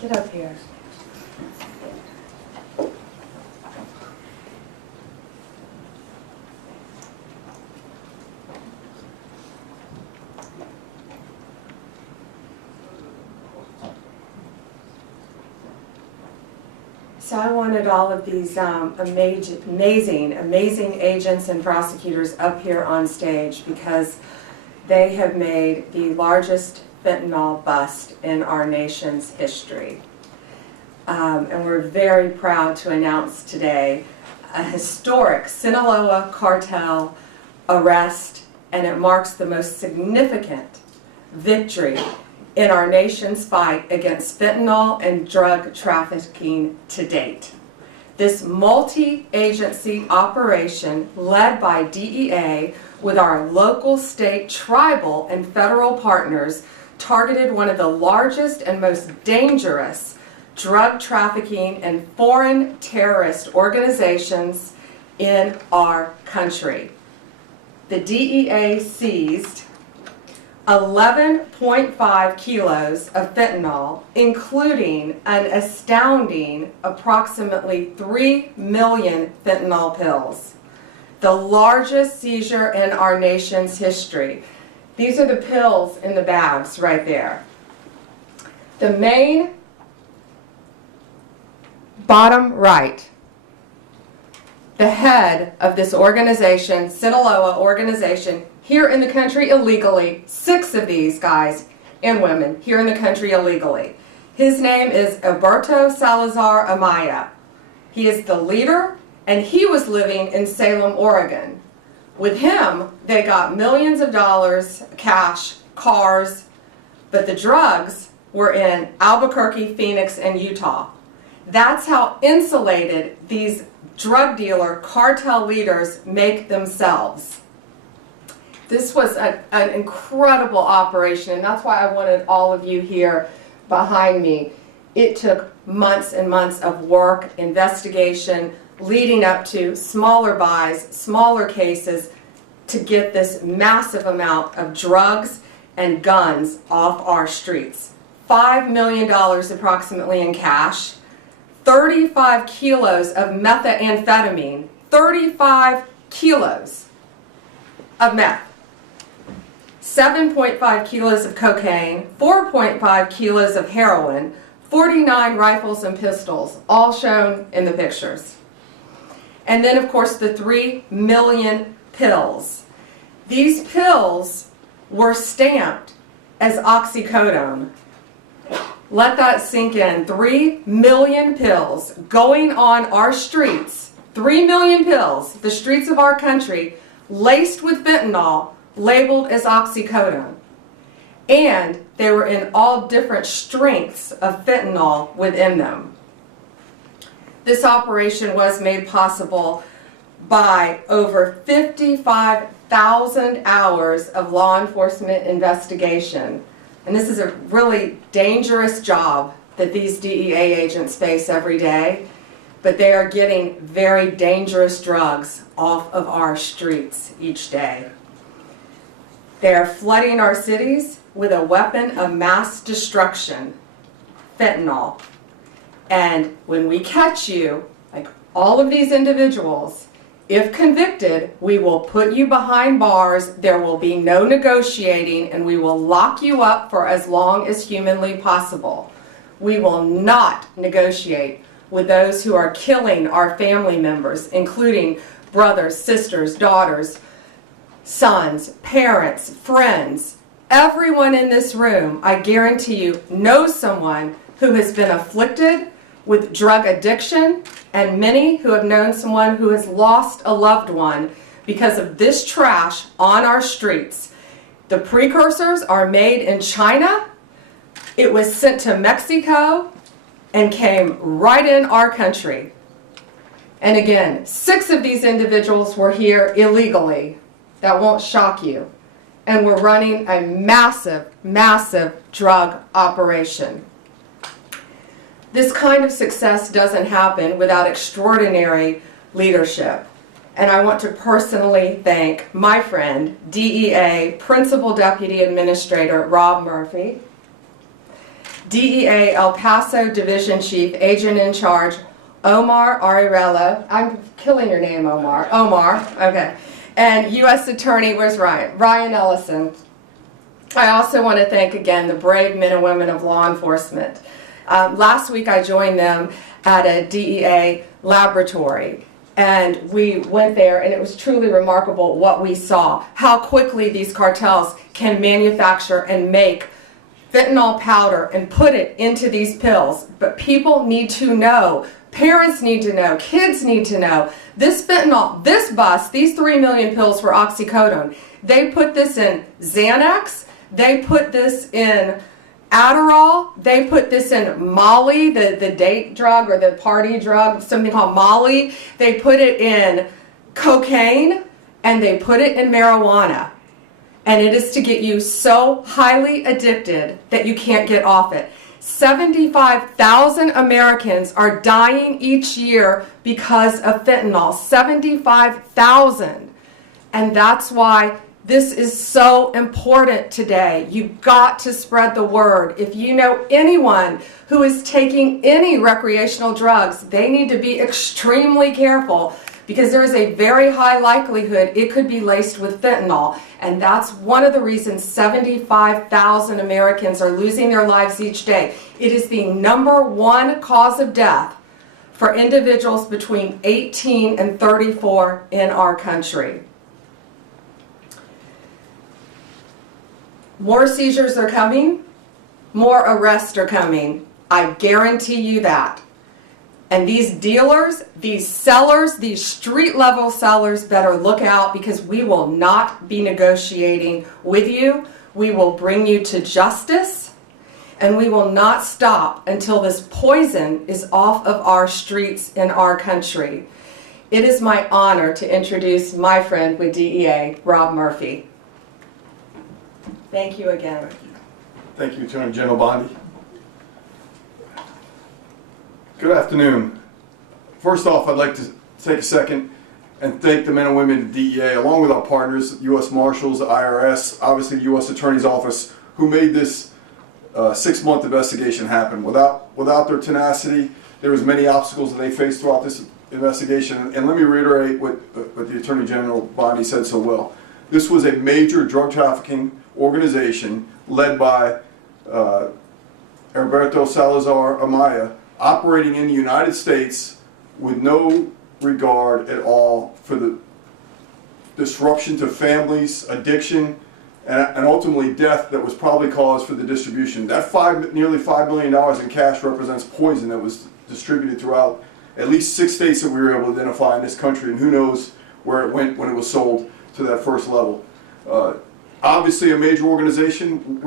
Get up here. So I wanted all of these amazing agents and prosecutors up here on stage because they have made the largest fentanyl bust in our nation's history. And we're very proud to announce today a historic Sinaloa cartel arrest, and it marks the most significant victory in our nation's fight against fentanyl and drug trafficking to date. This multi-agency operation led by DEA with our local, state, tribal, and federal partners targeted one of the largest and most dangerous drug trafficking and foreign terrorist organizations in our country. The DEA seized 11.5 kilos of fentanyl, including an astounding approximately 3 million fentanyl pills, the largest seizure in our nation's history. These are the pills in the bags right there. The main bottom right, the head of this organization, Sinaloa organization, here in the country illegally, 6 of these guys and women here in the country illegally. His name is Alberto Salazar Amaya. He is the leader, and he was living in Salem, Oregon. With him, they got millions of dollars, cash, cars, but the drugs were in Albuquerque, Phoenix, and Utah. That's how insulated these drug dealer cartel leaders make themselves. This was an incredible operation, and that's why I wanted all of you here behind me. It took months and months of work, investigation, leading up to smaller buys, smaller cases, to get this massive amount of drugs and guns off our streets. $5 million approximately in cash, 35 kilos of methamphetamine, 35 kilos of meth. 7.5 kilos of cocaine, 4.5 kilos of heroin, 49 rifles and pistols, all shown in the pictures. And then, of course, the 3 million pills. These pills were stamped as oxycodone. Let that sink in. 3 million pills going on our streets. 3 million pills, the streets of our country, laced with fentanyl, labeled as oxycodone. And they were in all different strengths of fentanyl within them. This operation was made possible by over 55,000 hours of law enforcement investigation. And this is a really dangerous job that these DEA agents face every day, but they are getting very dangerous drugs off of our streets each day. They are flooding our cities with a weapon of mass destruction, fentanyl. And when we catch you, like all of these individuals, if convicted, we will put you behind bars, there will be no negotiating, and we will lock you up for as long as humanly possible. We will not negotiate with those who are killing our family members, including brothers, sisters, daughters, sons, parents, friends. Everyone in this room, I guarantee you, knows someone who has been afflicted with drug addiction, and many who have known someone who has lost a loved one because of this trash on our streets. The precursors are made in China. It was sent to Mexico and came right in our country. And again, 6 of these individuals were here illegally. That won't shock you. And we're running a massive, massive drug operation. This kind of success doesn't happen without extraordinary leadership. And I want to personally thank my friend, DEA Principal Deputy Administrator Rob Murphy, DEA El Paso Division Chief, Agent in Charge, Omar Ariella. I'm killing your name, Omar. Omar, okay. And U.S. Attorney, where's Ryan? Ryan Ellison. I also want to thank again the brave men and women of law enforcement. Last week I joined them at a DEA laboratory, and we went there, and it was truly remarkable what we saw, how quickly these cartels can manufacture and make fentanyl powder and put it into these pills. But people need to know, parents need to know, kids need to know, this fentanyl, this bus, these 3 million pills for oxycodone, they put this in Xanax, they put this in Adderall, they put this in Molly, the date drug or the party drug, something called Molly, they put it in cocaine, and they put it in marijuana. And it is to get you so highly addicted that you can't get off it. 75,000 Americans are dying each year because of fentanyl. 75,000. And that's why this is so important today. You've got to spread the word. If you know anyone who is taking any recreational drugs, they need to be extremely careful, because there is a very high likelihood it could be laced with fentanyl. And that's one of the reasons 75,000 Americans are losing their lives each day. It is the #1 cause of death for individuals between 18 and 34 in our country. More seizures are coming, more arrests are coming. I guarantee you that. And these dealers, these sellers, these street-level sellers better look out, because we will not be negotiating with you. We will bring you to justice, and we will not stop until this poison is off of our streets in our country. It is my honor to introduce my friend with DEA, Rob Murphy. Thank you again. Thank you, Attorney General Bondi. Good afternoon. First off, I'd like to take a second and thank the men and women at DEA, along with our partners, U.S. Marshals, the IRS, obviously the U.S. Attorney's Office, who made this 6-month investigation happen. Without their tenacity, there was many obstacles that they faced throughout this investigation. And let me reiterate what the Attorney General Bondi said so well. This was a major drug trafficking organization led by Alberto Salazar Amaya, operating in the United States with no regard at all for the disruption to families, addiction, and ultimately death that was probably caused for the distribution. That nearly $5 million in cash represents poison that was distributed throughout at least 6 states that we were able to identify in this country, and who knows where it went when it was sold to that first level. Obviously a major organization.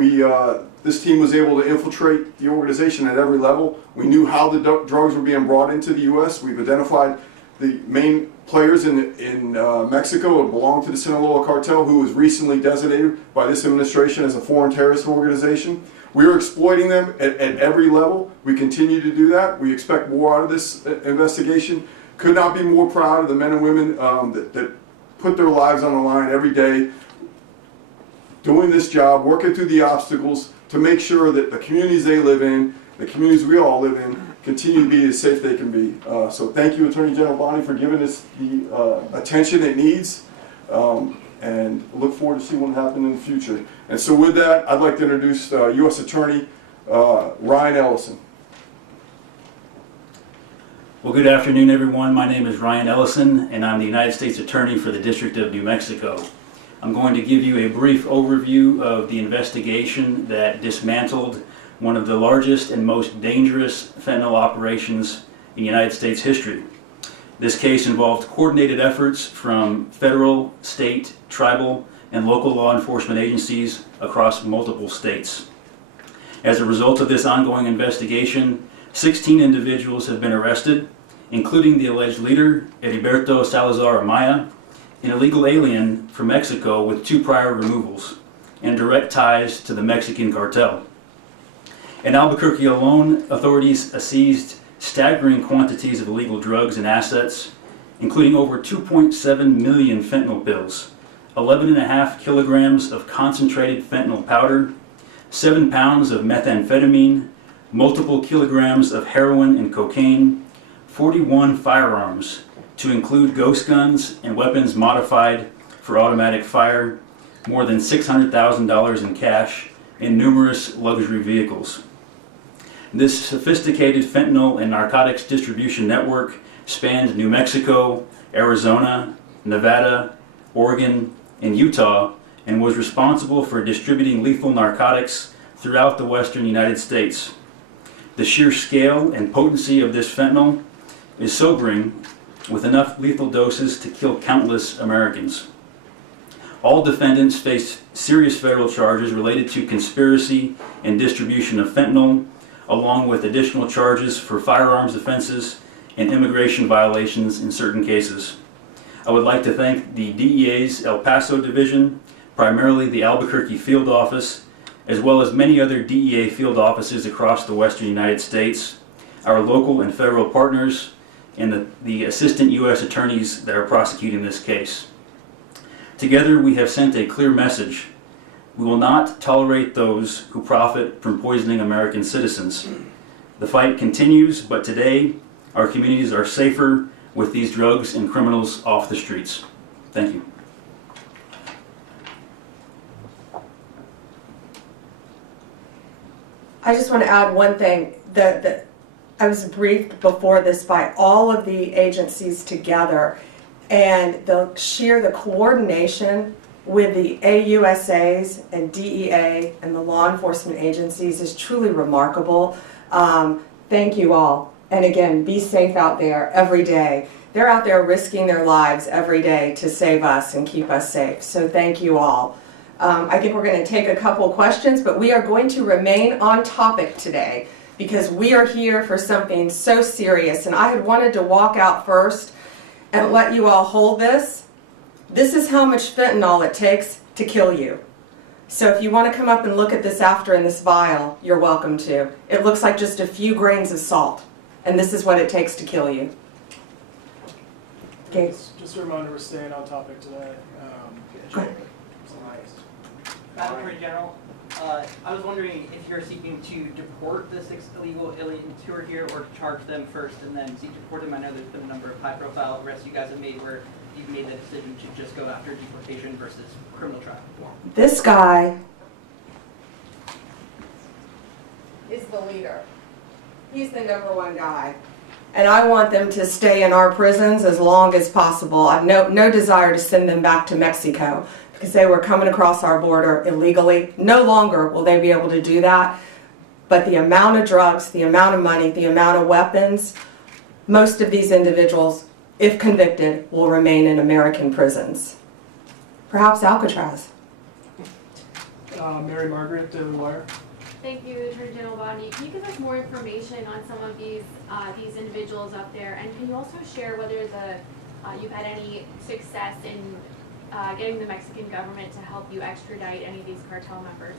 This team was able to infiltrate the organization at every level. We knew how the drugs were being brought into the U.S. We've identified the main players in Mexico who belong to the Sinaloa cartel, who was recently designated by this administration as a foreign terrorist organization. We are exploiting them at every level. We continue to do that. We expect more out of this investigation. Could not be more proud of the men and women that put their lives on the line every day, doing this job, working through the obstacles to make sure that the communities they live in, the communities we all live in, continue to be as safe they can be. So thank you, Attorney General Bondi, for giving us the attention it needs, and look forward to see what happens in the future. And so with that, I'd like to introduce U.S. Attorney Ryan Ellison. Well, good afternoon, everyone. My name is Ryan Ellison, and I'm the United States Attorney for the District of New Mexico. I'm going to give you a brief overview of the investigation that dismantled one of the largest and most dangerous fentanyl operations in United States history. This case involved coordinated efforts from federal, state, tribal, and local law enforcement agencies across multiple states. As a result of this ongoing investigation, 16 individuals have been arrested, including the alleged leader, Heriberto Salazar Amaya, an illegal alien from Mexico with 2 prior removals and direct ties to the Mexican cartel. In Albuquerque alone, authorities seized staggering quantities of illegal drugs and assets, including over 2.7 million fentanyl pills, 11.5 kilograms of concentrated fentanyl powder, 7 pounds of methamphetamine, multiple kilograms of heroin and cocaine, 41 firearms, to include ghost guns and weapons modified for automatic fire, more than $600,000 in cash, and numerous luxury vehicles. This sophisticated fentanyl and narcotics distribution network spanned New Mexico, Arizona, Nevada, Oregon, and Utah, and was responsible for distributing lethal narcotics throughout the western United States. The sheer scale and potency of this fentanyl is sobering, with enough lethal doses to kill countless Americans. All defendants face serious federal charges related to conspiracy and distribution of fentanyl, along with additional charges for firearms offenses and immigration violations in certain cases. I would like to thank the DEA's El Paso Division, primarily the Albuquerque Field Office, as well as many other DEA field offices across the western United States, our local and federal partners, and the assistant U.S. attorneys that are prosecuting this case. Together we have sent a clear message. We will not tolerate those who profit from poisoning American citizens. The fight continues, but today our communities are safer with these drugs and criminals off the streets. Thank you. I just want to add one thing. I was briefed before this by all of the agencies together, and the coordination with the AUSAs and DEA and the law enforcement agencies is truly remarkable. Thank you all. And again, be safe out there every day. They're out there risking their lives every day to save us and keep us safe. So thank you all. I think we're going to take a couple questions, but we are going to remain on topic today because we are here for something so serious. And I had wanted to walk out first and let you all hold this. This is how much fentanyl it takes to kill you. So if you want to come up and look at this after in this vial, you're welcome to. It looks like just a few grains of salt, and this is what it takes to kill you. Okay. Just a reminder, we're staying on topic today. Go ahead. Madam Attorney General, I was wondering if you're seeking to deport the 6 illegal aliens who are here, or to charge them first and then seek to deport them. I know there's been a number of high-profile arrests you guys have made where you've made the decision to just go after deportation versus criminal trial. This guy is the leader. He's the #1 guy. And I want them to stay in our prisons as long as possible. I have no desire to send them back to Mexico because they were coming across our border illegally. No longer will they be able to do that. But the amount of drugs, the amount of money, the amount of weapons, most of these individuals, if convicted, will remain in American prisons. Perhaps Alcatraz. Mary Margaret, Daily Wire. Thank you, Attorney General Bondi. Can you give us more information on some of these individuals up there, and can you also share whether you've had any success in getting the Mexican government to help you extradite any of these cartel members?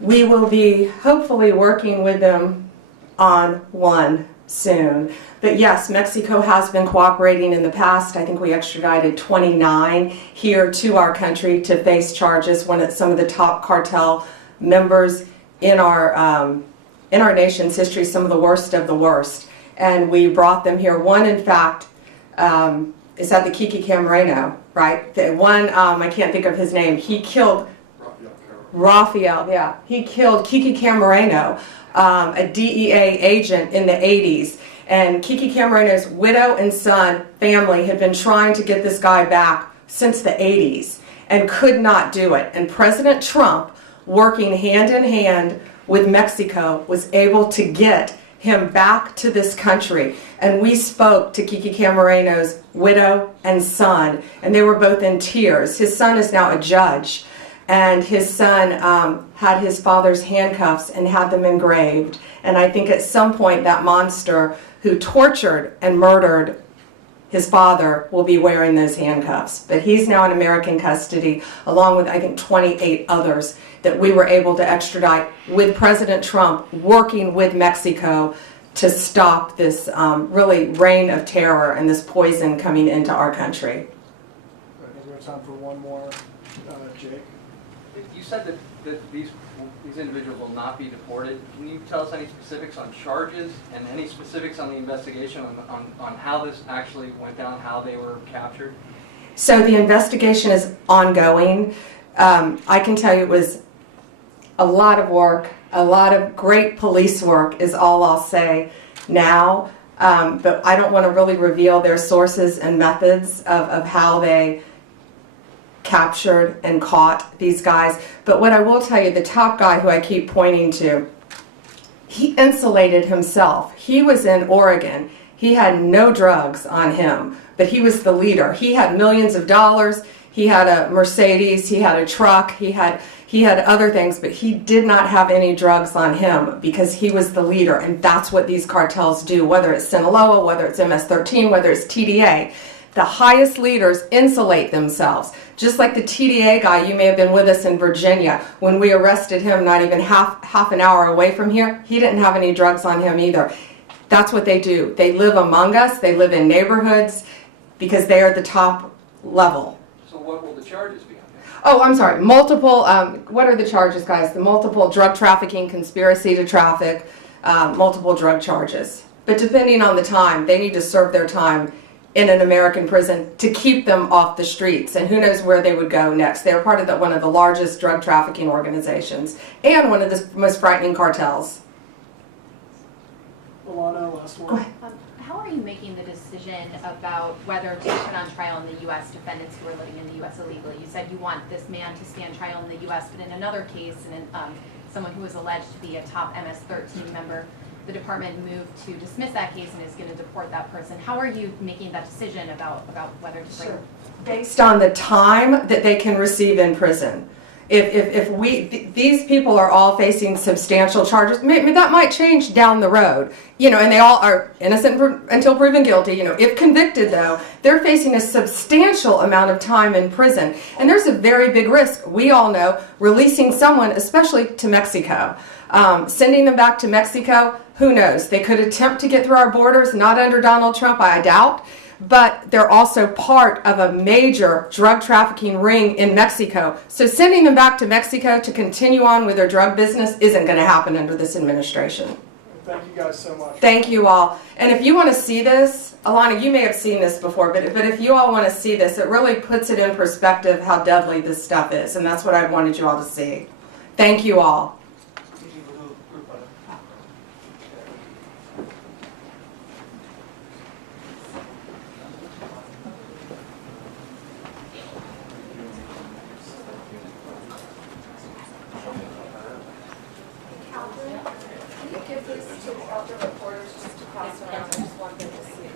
We will be hopefully working with them on one soon. But yes, Mexico has been cooperating in the past. I think we extradited 29 here to our country to face charges. Some of the top cartel members in our nation's history, some of the worst of the worst. And we brought them here. One, in fact, is at the Kiki Camareno, right? The one, I can't think of his name. He killed Raphael, yeah. He killed Kiki Camareno, a DEA agent in the 80s. And Kiki Camareno's widow and son family had been trying to get this guy back since the 80s and could not do it. And President Trump, working hand in hand with Mexico, was able to get him back to this country. And we spoke to Kiki Camareno's widow and son, and they were both in tears. His son is now a judge, and his son had his father's handcuffs and had them engraved. And I think at some point that monster who tortured and murdered his father will be wearing those handcuffs. But he's now in American custody, along with, I think, 28 others that we were able to extradite with President Trump working with Mexico to stop this really reign of terror and this poison coming into our country. I think we have time for one more. Jake. You said that these individuals will not be deported. Can you tell us any specifics on charges and any specifics on the investigation on how this actually went down, how they were captured? So the investigation is ongoing. I can tell you it was a lot of work, a lot of great police work is all I'll say now. But I don't want to really reveal their sources and methods of how they captured and caught these guys. But what I will tell you, the top guy who I keep pointing to, he insulated himself. He was in Oregon. He had no drugs on him, but he was the leader. He had millions of dollars. He had a Mercedes. He had a truck. He had other things, but he did not have any drugs on him because he was the leader. And that's what these cartels do, whether it's Sinaloa, whether it's MS-13, whether it's TDA. The highest leaders insulate themselves. Just like the TDA guy, you may have been with us in Virginia. When we arrested him, not even half an hour away from here, he didn't have any drugs on him either. That's what they do. They live among us. They live in neighborhoods because they are the top level. So what will the charges be on that? Oh, I'm sorry. Multiple, what are the charges, guys? The multiple drug trafficking, conspiracy to traffic, multiple drug charges. But depending on the time, they need to serve their time in an American prison to keep them off the streets. And who knows where they would go next. They're part of one of the largest drug trafficking organizations and one of the most frightening cartels. Alana, last Go one. ahead. How are you making the decision about whether to put on trial in the U.S. defendants who are living in the U.S. illegally? You said you want this man to stand trial in the U.S., but in another case, someone who was alleged to be a top MS-13 member, the department moved to dismiss that case and is going to deport that person. How are you making that decision about whether to bring? Sure. Based on the time that they can receive in prison. These people are all facing substantial charges, maybe that might change down the road, and they all are innocent until proven guilty, if convicted though, they're facing a substantial amount of time in prison. And there's a very big risk, we all know, releasing someone, especially to Mexico. Sending them back to Mexico, who knows? They could attempt to get through our borders, not under Donald Trump, I doubt. But they're also part of a major drug trafficking ring in Mexico. So sending them back to Mexico to continue on with their drug business isn't going to happen under this administration. Thank you guys so much. Thank you all. And if you want to see this, Alana, you may have seen this before, but if you all want to see this, it really puts it in perspective how deadly this stuff is. And that's what I wanted you all to see. Thank you all. Give this to the other reporters just to pass around. I just want them to see it.